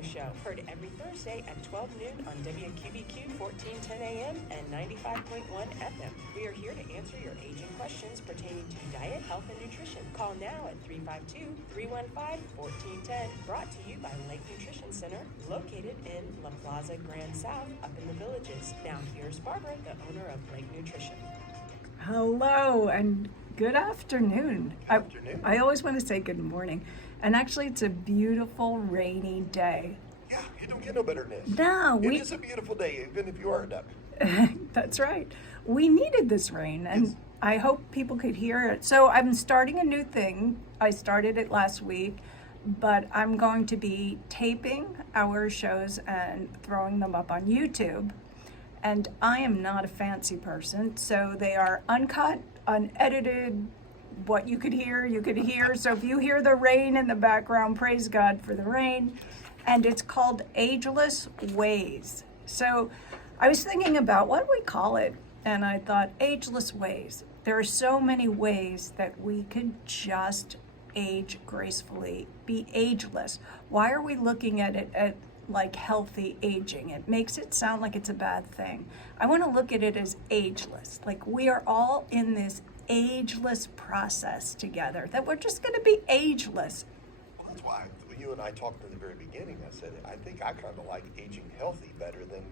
Radio Show, heard every Thursday at 12 noon on WQBQ 1410 AM and 95.1 FM. We are here to answer your aging questions pertaining to diet, health, and nutrition. Call now at 352-315-1410. Brought to you by Lake Nutrition Center, located in La Plaza Grand South, up in the Villages. Now here's Barbara, the owner of Lake Nutrition. Hello and good afternoon. I always want to say good morning. And actually, it's a beautiful rainy day. Yeah, you don't get no better than this. No, it is a beautiful day, even if you are a duck. That's right. We needed this rain, and yes. I hope people could hear it. So I'm starting a new thing. I started it last week, but I'm going to be taping our shows and throwing them up on YouTube. And I am not a fancy person, so they are uncut, unedited. What you could hear, you could hear. So if you hear the rain in the background, praise God for the rain. And it's called Ageless Ways. So I was thinking about what do we call it? And I thought, ageless ways. There are so many ways that we could just age gracefully, be ageless. Why are we looking at it at like healthy aging? It makes it sound like it's a bad thing. I want to look at it as ageless. Like we are all in this ageless process together, that we're just going to be ageless. Well, that's why you and I talked in the very beginning. I said, I think I kind of like aging healthy better than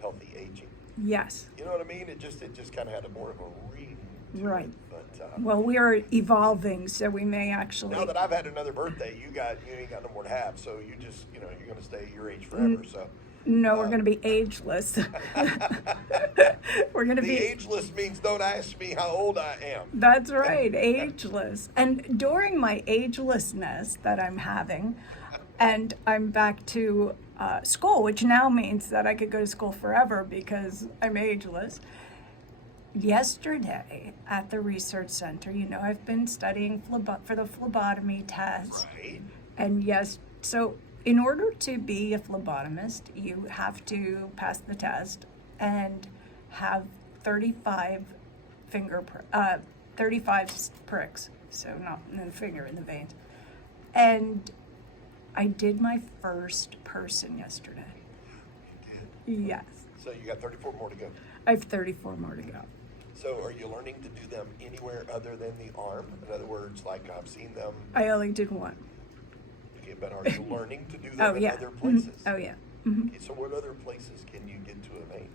healthy aging. Yes. You know what I mean? It just kind of had a more of a ring. Right. But, well, we are evolving, so we may actually. Now that I've had another birthday, you ain't got no more to have, so you just, you're going to stay your age forever. So. No, we're going to be ageless. We're going to be ageless means don't ask me how old I am. That's right, ageless. And during my agelessness that I'm having, and I'm back to school, which now means that I could go to school forever because I'm ageless. Yesterday at the research center, I've been studying for the phlebotomy test. Right. And yes, so in order to be a phlebotomist, you have to pass the test and have 35 pricks, so not in the finger, in the veins. And I did my first person yesterday. You did? Yes. So you got 34 more to go. I have 34 more to go. So are you learning to do them anywhere other than the arm? In other words, like I've seen them. I only did one. Okay, but are you learning to do them in other places? Oh, yeah. Mm-hmm. Okay, so what other places can you get to a vein?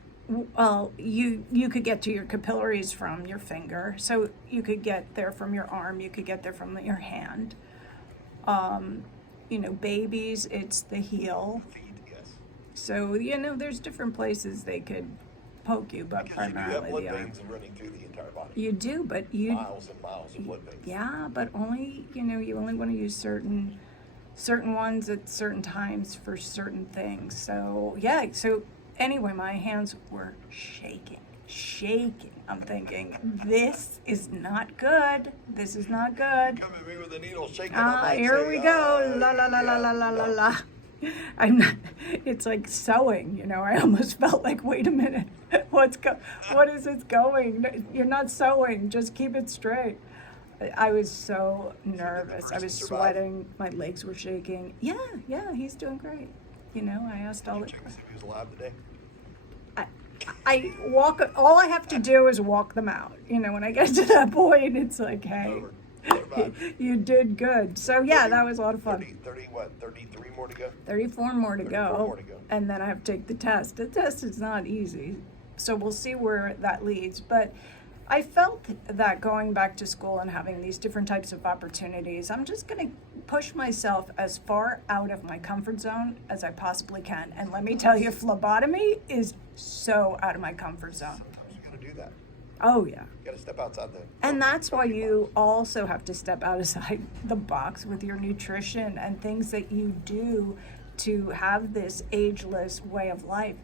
Well, you could get to your capillaries from your finger. So you could get there from your arm. You could get there from your hand. Babies, it's the heel. Feet, yes. So, there's different places they could poke you, but because primarily you do have blood the arm. veins running through the entire body. You do, but miles and miles of blood veins. Yeah, but only, you only want to use certain ones at certain times for certain things. So, yeah, so anyway, my hands were shaking. I'm thinking, this is not good. This is not good. Come at me with a needle shaking. Here we go. La la la la la la la la. I'm not. It's like sewing. I almost felt like, wait a minute, what is this going? You're not sewing. Just keep it straight. I was so nervous. I was sweating. My legs were shaking. Yeah, he's doing great. I asked all the. Check to see if he was alive today. I walk. All I have to do is walk them out. When I get to that point, it's like, hey, you did good. So yeah, that was a lot of fun. 33 more to go? 34 more to go. More to go. And then I have to take the test. The test is not easy. So we'll see where that leads. But I felt that going back to school and having these different types of opportunities, I'm just going to push myself as far out of my comfort zone as I possibly can. And let me tell you, phlebotomy is so out of my comfort zone. Sometimes you got to do that. Oh, yeah. You got to step outside the. And that's why you also have to step outside the box with your nutrition and things that you do to have this ageless way of life.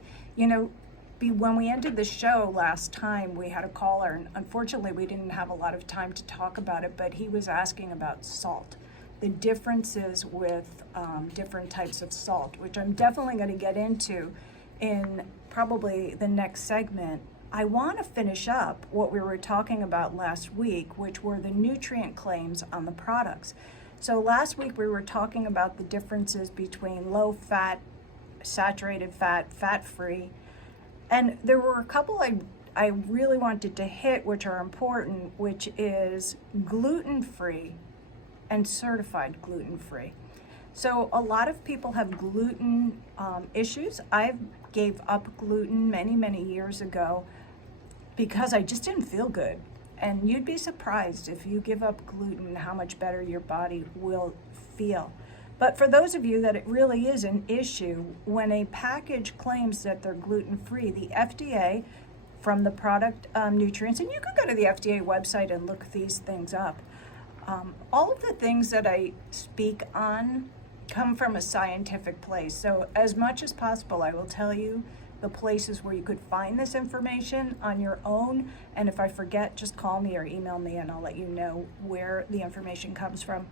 When we ended the show last time, we had a caller, and unfortunately we didn't have a lot of time to talk about it, but he was asking about salt, the differences with different types of salt, which I'm definitely going to get into in probably the next segment. I want to finish up what we were talking about last week, which were the nutrient claims on the products. So last week we were talking about the differences between low-fat saturated fat, fat-free. And there were a couple I really wanted to hit, which are important, which is gluten-free and certified gluten-free. So a lot of people have gluten issues. I gave up gluten many, many years ago because I just didn't feel good. And you'd be surprised if you give up gluten, how much better your body will feel. But for those of you that it really is an issue, when a package claims that they're gluten-free, the FDA, from the product nutrients, and you can go to the FDA website and look these things up. All of the things that I speak on come from a scientific place. So as much as possible, I will tell you the places where you could find this information on your own. And if I forget, just call me or email me and I'll let you know where the information comes from.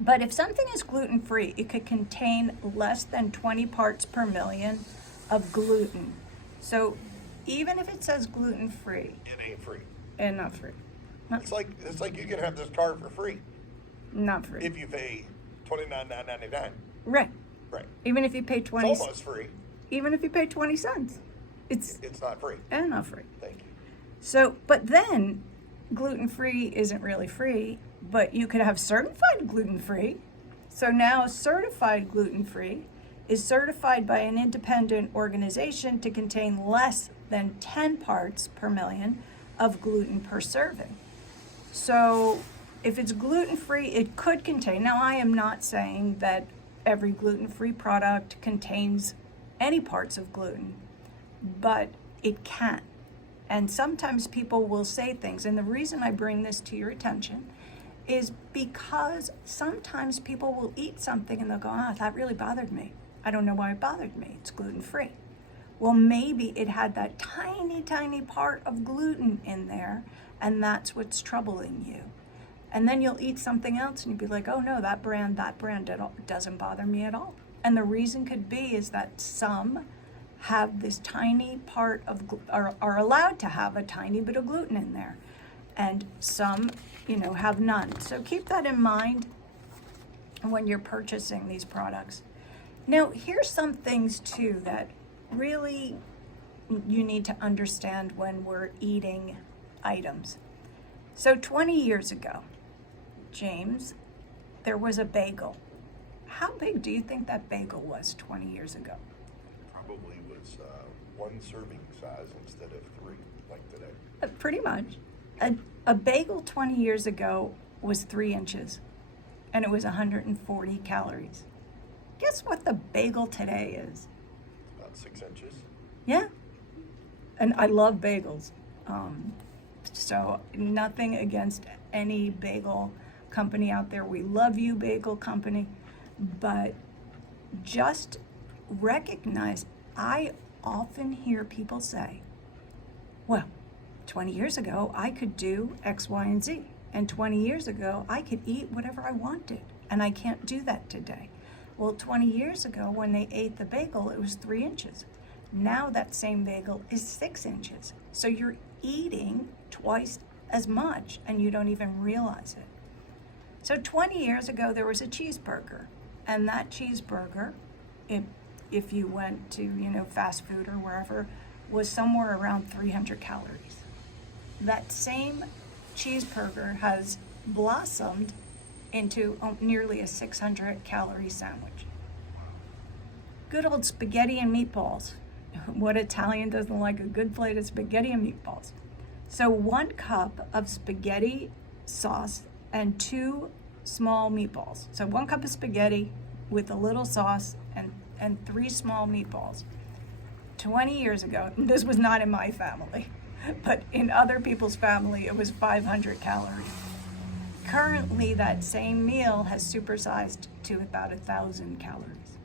But if something is gluten-free, it could contain less than 20 parts per million of gluten. So even if it says gluten-free, It ain't free. and not free. It's like you can have this car for free Not free. if you pay $29.99. Right. Right. Even if you pay 20, It's almost free. even if you pay 20 cents, it's It's not free. not free. Thank you. So, but then gluten-free isn't really free, but you could have certified gluten-free. So now certified gluten-free is certified by an independent organization to contain less than 10 parts per million of gluten per serving. So if it's gluten-free, it could contain, now I am not saying that every gluten-free product contains any parts of gluten, but it can. And sometimes people will say things, and the reason I bring this to your attention is because sometimes people will eat something and they'll go, that really bothered me. I don't know why it bothered me. It's gluten-free. Well, maybe it had that tiny, tiny part of gluten in there, and that's what's troubling you. And then you'll eat something else and you'll be like, oh no, that brand doesn't bother me at all. And the reason could be is that some have this tiny part of, are allowed to have a tiny bit of gluten in there. And some, have none. So keep that in mind when you're purchasing these products. Now, here's some things too that really you need to understand when we're eating items. So 20 years ago, James, there was a bagel. How big do you think that bagel was 20 years ago? Probably was one serving size instead of three, like today. Pretty much. A bagel 20 years ago was 3 inches, and it was 140 calories. Guess what the bagel today is? About 6 inches. Yeah. And I love bagels. So nothing against any bagel company out there. We love you, bagel company. But just recognize, I often hear people say, well, 20 years ago, I could do X, Y, and Z. And 20 years ago, I could eat whatever I wanted. And I can't do that today. Well, 20 years ago, when they ate the bagel, it was 3 inches. Now that same bagel is 6 inches. So you're eating twice as much and you don't even realize it. So 20 years ago, there was a cheeseburger. And that cheeseburger, if you went to, fast food or wherever, was somewhere around 300 calories. That same cheeseburger has blossomed into nearly a 600 calorie sandwich. Good old spaghetti and meatballs. What Italian doesn't like a good plate of spaghetti and meatballs? So 1 cup of spaghetti sauce and 2 small meatballs. So 1 cup of spaghetti with a little sauce and 3 small meatballs. 20 years ago, this was not in my family, but in other people's family, it was 500 calories. Currently, that same meal has supersized to about 1,000 calories.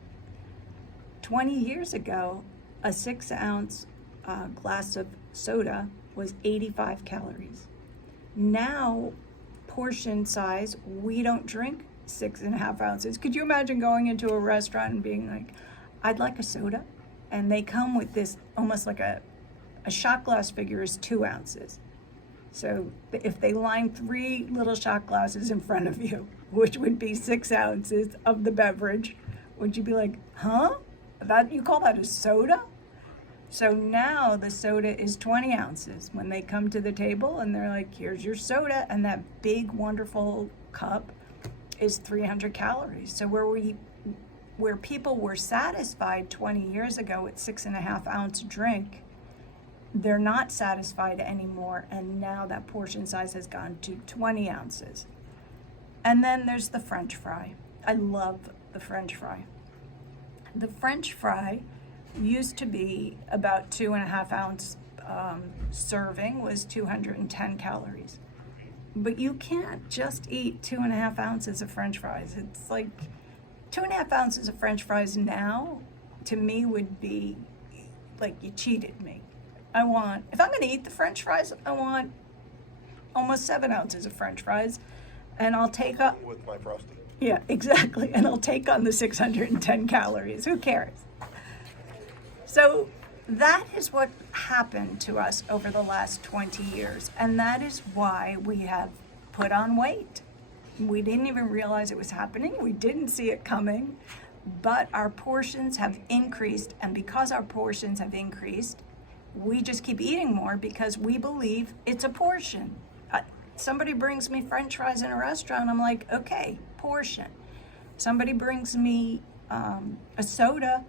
20 years ago, a 6-ounce glass of soda was 85 calories. Now, portion size, we don't drink 6.5 ounces. Could you imagine going into a restaurant and being like, I'd like a soda? And they come with this almost like a shot glass figure is 2 ounces. So if they line 3 little shot glasses in front of you, which would be 6 ounces of the beverage, would you be like, huh? That you call that a soda? So now the soda is 20 ounces when they come to the table and they're like, here's your soda. And that big, wonderful cup is 300 calories. So where people were satisfied 20 years ago at 6.5 ounce drink, they're not satisfied anymore. And now that portion size has gone to 20 ounces. And then there's the French fry. I love the French fry. The French fry used to be about 2.5 ounce serving was 210 calories. But you can't just eat 2.5 ounces of French fries. It's like 2.5 ounces of French fries now, to me, would be like you cheated me. If I'm going to eat the French fries, I want almost 7 ounces of French fries, and I'll take up with my Frosty. Yeah, exactly. And I'll take on the 610 calories. Who cares? So that is what happened to us over the last 20 years. And that is why we have put on weight. We didn't even realize it was happening. We didn't see it coming. But our portions have increased. And because our portions have increased, we just keep eating more because we believe it's a portion. Somebody brings me French fries in a restaurant, I'm like, okay, portion. Somebody brings me a soda,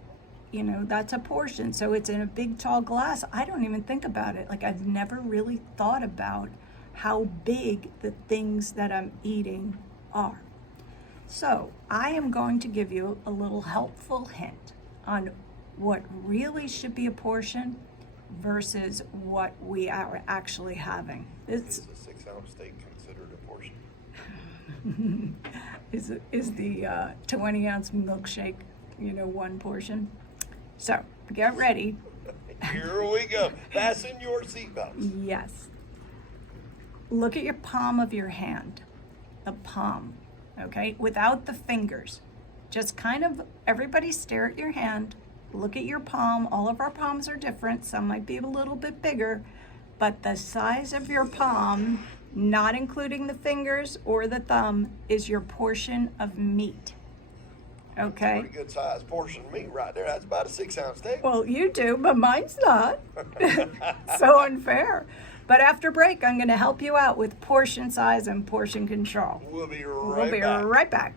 that's a portion. So it's in a big, tall glass. I don't even think about it. Like, I've never really thought about how big the things that I'm eating are. So I am going to give you a little helpful hint on what really should be a portion versus what we are actually having. Is a 6-ounce steak considered a portion? is the 20 ounce milkshake, one portion? So get ready. Here we go. Fasten your seatbelts. Yes. Look at your palm of your hand. The palm, okay? Without the fingers. Just kind of, everybody stare at your hand. Look at your palm. All of our palms are different. Some might be a little bit bigger, but the size of your palm, not including the fingers or the thumb, is your portion of meat. Okay? Pretty good size portion of meat right there. That's about a 6-ounce steak. Well, you do, but mine's not. So unfair. But after break, I'm going to help you out with portion size and portion control. We'll be right back.